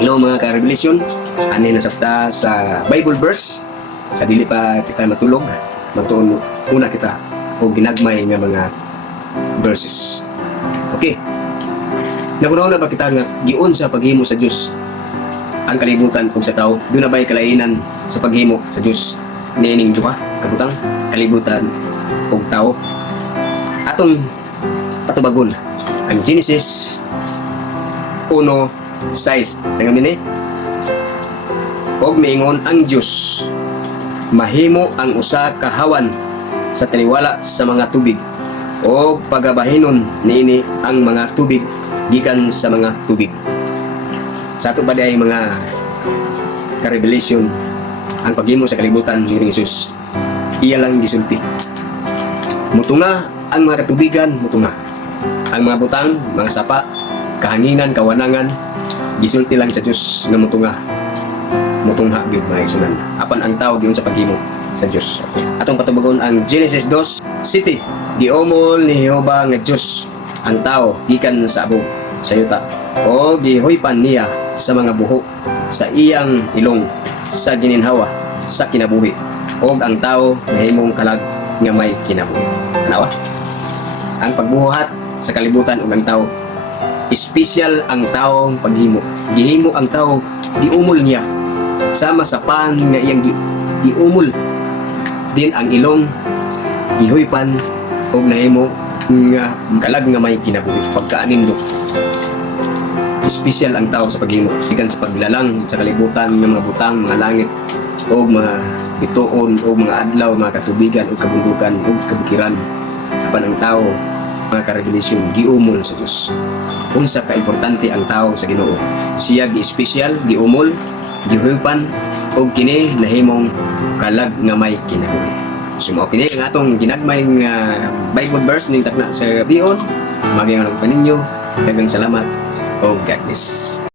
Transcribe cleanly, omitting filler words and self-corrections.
Hello mga ka-revelation, ani nasabta sa Bible verse sa dili pa kita matulog, matuon una kita og ginagmay nga mga verses. Okay. Nagunaw na ba kita nga giun sa paghimo sa Dios ang kalibutan ug sa tao? Doon na ba'y kalainan sa paghimo sa Dios niining duha kabutang kalibutan ug tao? Atong patubagon ang Genesis 1:6 tangang din og miingon ang Dios mahimo ang usa ka hawan sa taliwala sa mga tubig o pagabahinon niini ang mga tubig gikan sa mga tubig. Sa ato ba ay mga ka-revelation ang paghimo sa kalibutan ni Jesus iya lang gisulti. Mutunga ang mga katubigan, mutunga ang mga butang, mga sapa, kahanginan, kawanangan, gisulti lang sa Dios nga mutungha gyud mga igsunan. Apan ang tao giun sa paghimo sa Dios. Atong patubagon ang Genesis 2:7. Giomol ni Jehova nga Dios ang tao gikan sa abog sa yuta o gihuypan niya sa mga buhok sa iyang ilong sa gininhawa sa kinabuhi og ang tao nahimong kalag nga may kinabuhi. Anawa? Ang pagbuhat sa kalibutan ug ang tao, espesyal ang taong paghimo. Gihimo ang tao, giumol niya sama sa pan nga iyang giumol din ang ilong gihuypan og nahimo nga kalag nga may kinabuhi. Pagkaanindot espesyal ang tao sa paghimo gikan sa paglalang sa kalibutan ng mga butang, mga langit o mga bituon o mga adlaw, mga katubigan o kabundukan o kabukiran. Apan ang tao, mga ka-revelation, giumol sa Dios. Unsa ka importante ang tao sa Ginoo? Siya gi-espesyal, giumol, gihuypan og kini nahimong kalag nga may kinabuhi. So mao kini ang atong ginagmay nga Bible verse ning takna sa bihon. Magayong kaninyo. Daghang salamat. Oh, God bless.